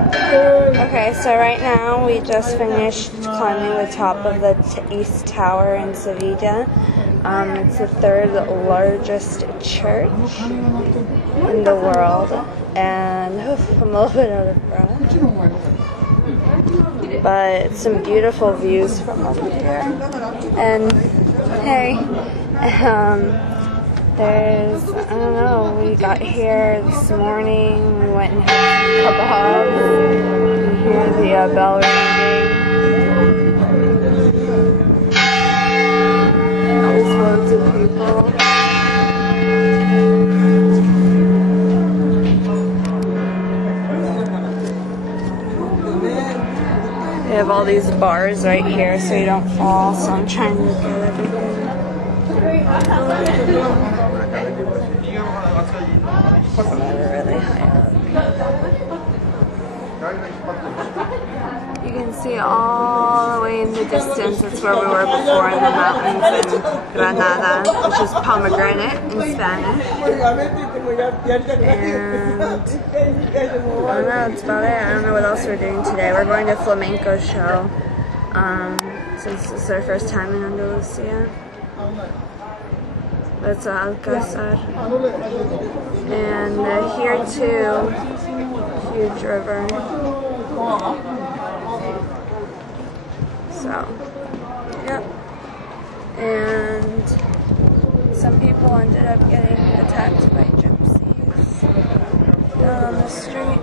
Okay, so right now we just finished climbing the top of the East Tower in Sevilla. It's the third largest church in the world, and I'm a little bit out of breath. But some beautiful views from up here. And hey, there's, I don't know, we got here this morning, we went and had some kebabs. You hear the bell ringing. There's loads of people. They have all these bars right here so you don't fall, so I'm trying to get everything. Really high up. You can see all the way in the distance. That's where we were before, in the mountains in Granada, which is pomegranate in Spanish. And I don't know, that's about it. I don't know what else we're doing today. We're going to a flamenco show, since it's our first time in Andalusia. That's Alcázar. And here too, huge river. So, yep. And some people ended up getting attacked by gypsies down the street.